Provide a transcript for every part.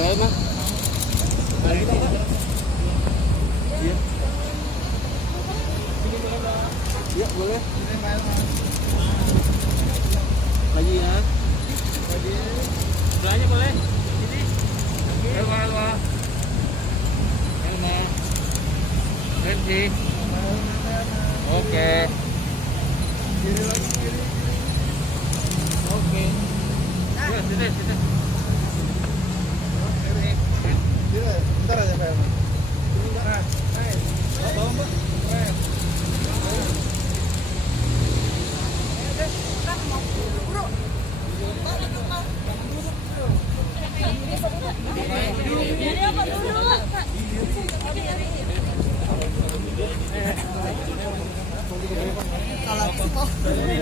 Boleh mah. Mari kita. Iya. Iya boleh. Lagi ya. Lagi. Belanja boleh. Sini. Elma. Berhenti. Oke. Kiri lagi kiri. Oke. Ya, sini. Bentar aja Pak. Bentar. Bawa Mbak.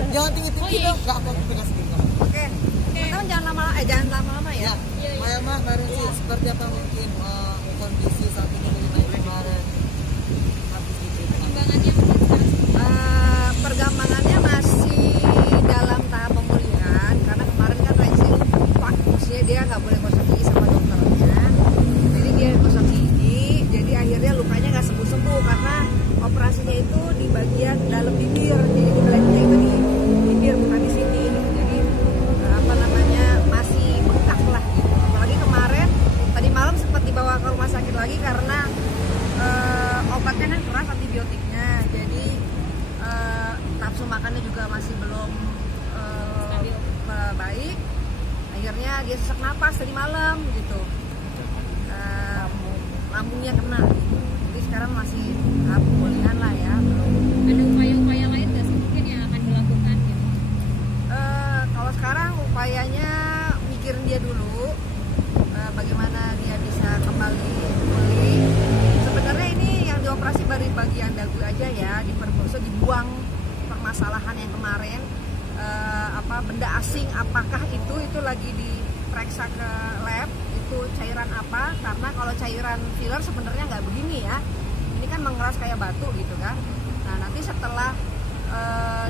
Jangan tinggi-tinggi dong, nggak mau pegang segini. Oke, teman jangan lama-lama ya. Maya mah kemarin sih seperti apa mungkin kondisi saat ini dari kemarin? Perkembangannya perkembangannya masih dalam tahap pemulihan karena kemarin kan racing lupa, maksudnya dia nggak boleh gosok gigi sama dokternya. Jadi dia gosok gigi, jadi akhirnya lukanya nggak sembuh-sembuh karena operasinya itu di bagian dalam bibir, jadi di itu di bibir bukan di sini. Jadi masih bengkak lah gitu. Apalagi kemarin tadi malam sempat dibawa ke rumah sakit lagi karena obatnya kan keras, antibiotiknya. Jadi nafsu makannya juga masih belum baik. Akhirnya dia sesak napas tadi malam gitu. Lambungnya kena gitu. Jadi sekarang masih tahap pemulihan lah ya. ada upaya-upaya lain nggak sih mungkin yang akan dilakukan gitu? Kalau sekarang upayanya mikirin dia dulu, bagaimana dia bisa kembali pulih. Sebenarnya ini yang dioperasi baru bagian dagu aja ya, dibuang permasalahan yang kemarin. Benda asing apakah itu lagi diperiksa ke lab, itu cairan apa, karena kalau cairan filler sebenarnya nggak begini ya, ini kan mengeras kayak batu gitu kan. Nah nanti setelah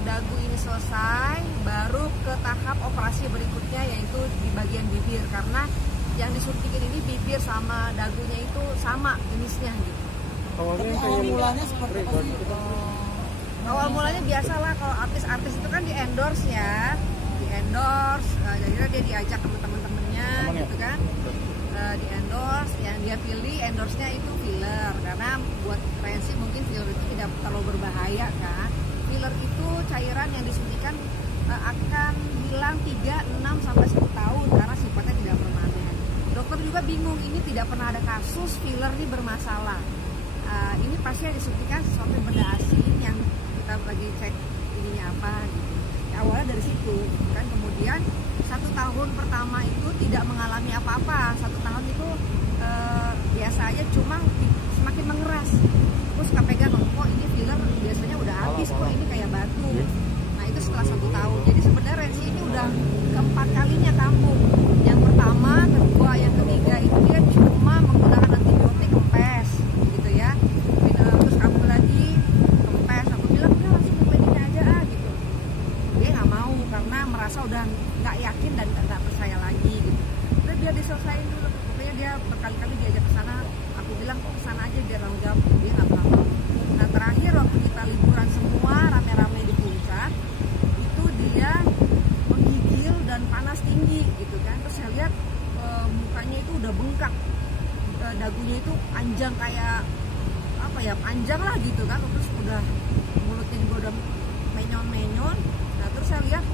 dagu ini selesai baru ke tahap operasi berikutnya, yaitu di bagian bibir, karena yang disuntikin ini bibir sama dagunya itu sama jenisnya gitu. Awal mulanya seperti apa? Awal mulanya biasalah, kalau artis-artis itu kan di endorse ya, jadi dia diajak sama temen-temennya gitu kan, di endorse, yang dia pilih endorse-nya itu filler, karena buat Rensi mungkin filler itu tidak terlalu berbahaya kan. Filler itu cairan yang disuntikan akan hilang 3, 6 sampai 1 tahun karena sifatnya tidak permanen. Dokter juga bingung, ini tidak pernah ada kasus filler ini bermasalah. Ini pasti yang disuntikan sesuatu benda asing yang kita lagi cek ininya apa gitu. Ya, awalnya dari situ kan, kemudian 1 tahun pertama itu tidak mengalami apa-apa. 1 tahun itu biasa aja, cuma semakin mengeras. Terus pegang, kok ini filler biasanya udah habis, kok ini kayak batu. Nah itu setelah 1 tahun. Jadi sebenarnya Rensi ini udah keempat kalinya kambuh. Yang pertama, kedua, yang ketiga itu dia cuma menggunakan antibiotik kempes gitu ya. Terus kambuh lagi kempes. Aku bilang udah langsung ke kliniknya aja gitu. Dia nggak mau karena merasa udah nggak yakin dan nggak percaya lagi gitu. Udah dia diselesain dulu. Pokoknya dia berkali-kali diajak ke sana. Aku bilang kok ke sana aja biar tanggung jawab. Dia nggak pernah mau. Nah terakhir waktu kita liburan semua rame-rame di puncak, itu dia menggigil dan panas tinggi gitu kan. Terus saya lihat mukanya itu udah bengkak, dagunya itu panjang kayak apa ya, panjang lah gitu kan. Terus udah mulutnya juga udah menyon-menyon. Nah terus saya lihat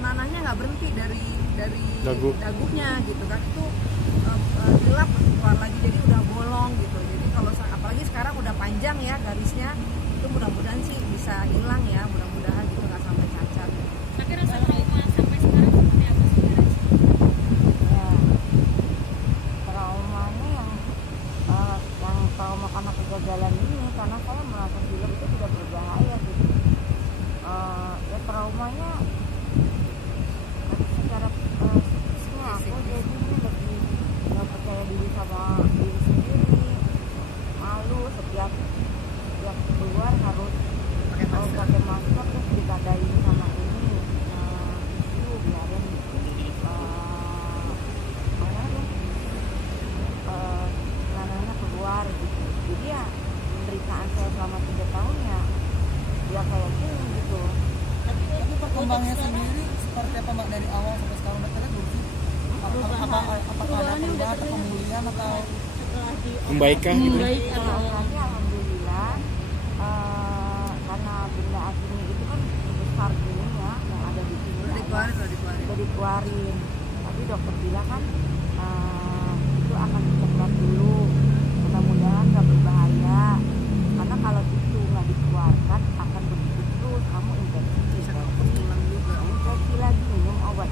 nanahnya nggak berhenti dari dagunya gitu kan. Itu gelap keluar lagi, jadi udah bolong gitu. Jadi kalau apalagi sekarang udah panjang ya garisnya, itu mudah-mudahan sih bisa hilang ya, mudah-mudahan gitu nggak sampai cacat. Tapi rasa trauma sampai sekarang seperti apa sih? Ya, traumanya yang trauma karena kegagalan ini, karena saya merasa film itu tidak berbahaya gitu. Ya traumanya secara psikisnya aku jadi lebih nggak percaya diri sama diri sendiri, malu setiap keluar harus pakai masker. pemulihan atau setelah Membaikkah gitu? membaik Kalau atau operasi alhamdulillah karena benda aslinya itu kan besar gini ya yang ada di sini udah dikeluarin. Tapi dokter bilang kan itu akan dicek dulu, mudah-mudahan nggak berbahaya karena kalau itu nggak dikeluarkan akan begitu terus kamu infeksi lagi minum obat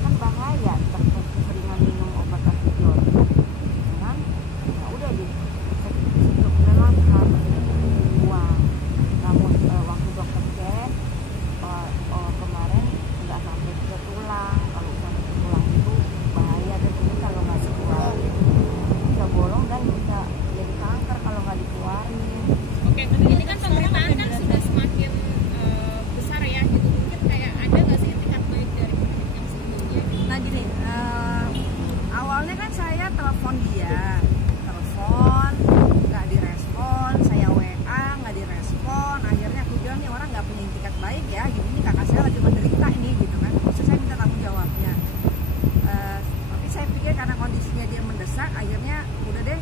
kan bahaya keseringan minum obat antibiotik cuman ya udah deh memang harus buang. Namun waktu dokter cek kemarin nggak sampai ke tulang. Kalau sampai ke tulang itu bahaya dan ini kalau nggak dikeluarin bisa bolong dan bisa jadi kanker kalau nggak dikeluarin. Oke, ini kan pemberitaan kan sudah semakin besar ya gitu. Mungkin kayak ada nggak sih etikat baik dari penyakit yang sebelumnya? Nah gini, awalnya kan saya telepon nggak direspon, saya WA nggak direspon, akhirnya aku bilang nih orang nggak punya etikat baik ya, gini kakak saya lagi menderita ini gitu kan, maksud saya minta tanggung jawabnya. Tapi saya pikir karena kondisinya dia mendesak, akhirnya udah deh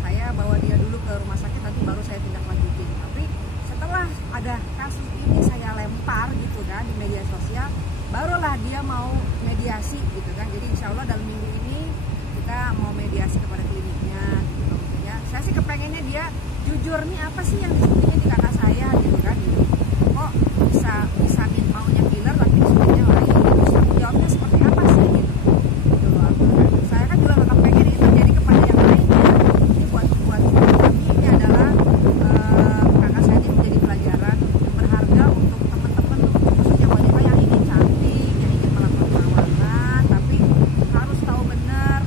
saya bawa dia dulu ke rumah sakit, nanti baru saya tindak lanjutin. Tapi setelah ada kasus ini saya lempar gitu kan di media sosial, barulah dia mau mediasi gitu kan. Jadi insya Allah dalam minggu ini kita mau mediasi kepada kliniknya gitu ya. Saya sih kepengennya dia jujur nih apa sih yang disebutnya di kakak saya gitu kan gitu. Kok bisa maunya filler tapi disebutnya lain, terus jawabnya seperti apa sih gitu. Gitu loh. Saya kan juga tetap pengen ini terjadi kepada yang lain ya. Ini buat kami ini adalah kakak saya ini menjadi pelajaran berharga untuk teman-teman khususnya wanita yang ingin cantik, yang ingin melakukan perawatan, tapi harus tahu benar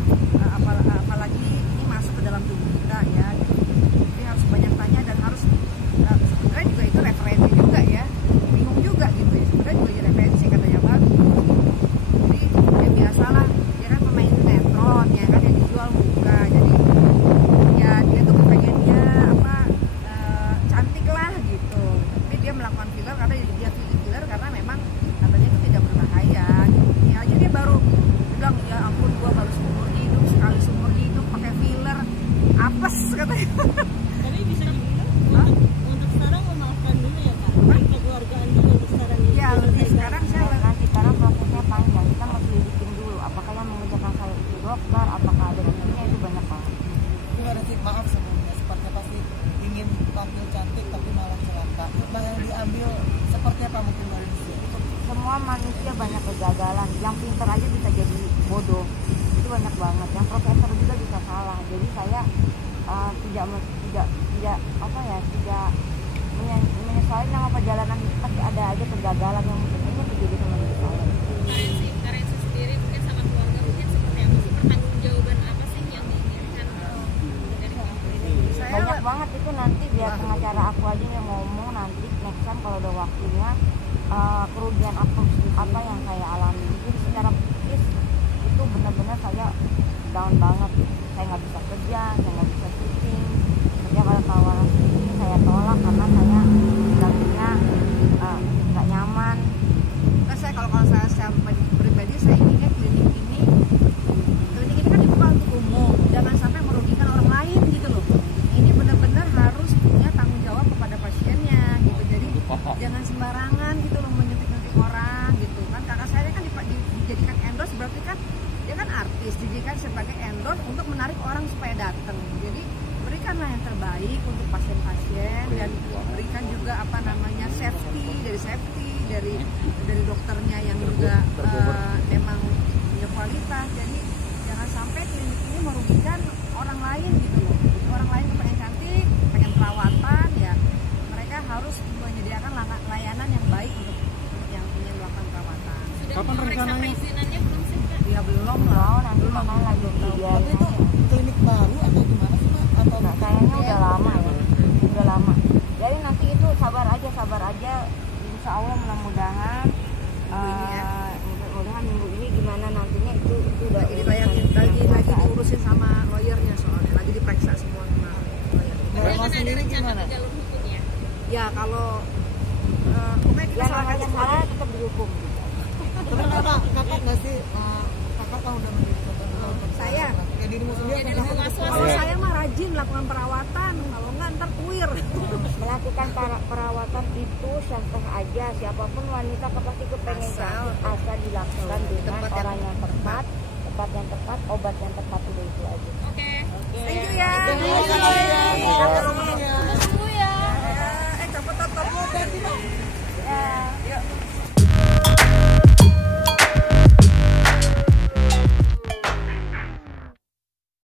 apalagi ini masuk ke dalam tubuh kita ya. Jadi harus banyak tanya dan harus sebenarnya juga itu referensi juga ya. Bingung juga gitu ya. Sebenarnya juga jadi referensi katanya bagus. Jadi ya biasalah dia kan pemain sinetron ya kan yang dijual muka. Jadi ya dia tuh pengennya cantik lah gitu. Tapi dia melakukan filler karena dia pilih filler karena memang katanya itu tidak berbahaya. Ya aja dia baru bilang ya ampun gua baru sekali seumur hidup pakai filler apes katanya. Tapi bisa dibilang untuk sekarang memaafkan dulu ya Kak. Kekeluargaan dulu untuk sekarang ini. Ya lebih sekarang saya Nanti sekarang prosesnya panjang, kita mau selidikin dulu apakah yang mengerjakan saya itu dokter, apakah ada rekeningnya, itu banyak banget. itu ada sih, maaf sebelumnya, sepertinya pasti ingin tampil cantik tapi malah celaka. Nah yang diambil seperti apa mungkin dari sini? Semua manusia banyak kegagalan, yang pintar aja bisa jadi bodoh, itu banyak banget. Yang profesor juga bisa salah. Jadi saya tidak menyesali nama perjalanan hidup, pasti ada aja kegagalan yang mungkin ini terjadi sama diri saya. Karensi sendiri mungkin sama keluarga mungkin seperti apa sih, pertanggungjawaban apa sih yang diinginkan dari kamu ini? Banyak banget itu, nanti biar pengacara aku aja yang ngomong nanti next time kalau udah waktunya kerugian apa yang saya alami. Jadi secara psikis itu benar-benar saya down banget. Saya nggak bisa kerja, saya nggak bisa syuting. Setiap ada tawaran syuting saya tolak karena saya bilangnya nggak nyaman. Nah, kalau saya secara pribadi saya inginnya klinik ini kan dibuka untuk umum, jangan sampai merugikan orang lain gitu loh. Ini benar-benar harus punya tanggung jawab kepada pasiennya gitu. Jadi jangan sembarangan gitu loh menyuntik-nyuntik orang gitu kan. Kakak saya kan dijadikan endorse, berarti kan dia kan artis, dijadikan sebagai endorse untuk menarik orang supaya datang. Jadi berikanlah yang terbaik untuk pasien-pasien dan berikan juga safety dari dokternya yang juga memang punya kualitas. Jadi jangan sampai klinik ini merugikan orang lain gitu loh. Orang lain pengen cantik, pengen perawatan ya, mereka harus menyediakan layanan yang baik untuk yang ingin melakukan perawatan. Sudah Kapan memeriksa rencananya? perizinannya belum sih Kak? Ya belum Oh, lah. nanti mana lagi dia Tapi itu klinik baru atau gimana sih Mak? Atau Nah, kayaknya udah lama ya, udah lama. Jadi nanti itu sabar aja. Insya Allah mudah-mudahan minggu ini gimana nantinya itu udah Lagi dibayangin, lagi diurusin sama lawyernya soalnya, lagi diperiksa semua sama lawyer. Tapi Kalau kan ada sendiri rencana gimana? ke jalur hukum ya? Ya kalau pokoknya kita yang salahkan namanya semua. salah tetap dihukum. tapi kakak nggak sih kakak kan udah menjadi korban. Saya? Ya dirimu sendiri melakukan perawatan itu sah-sah aja, siapapun wanita pasti kepengen cantik, asal dilakukan dengan orang yang tepat, tempat yang tepat, obat yang tepat, udah itu aja. Oke. Thank you ya.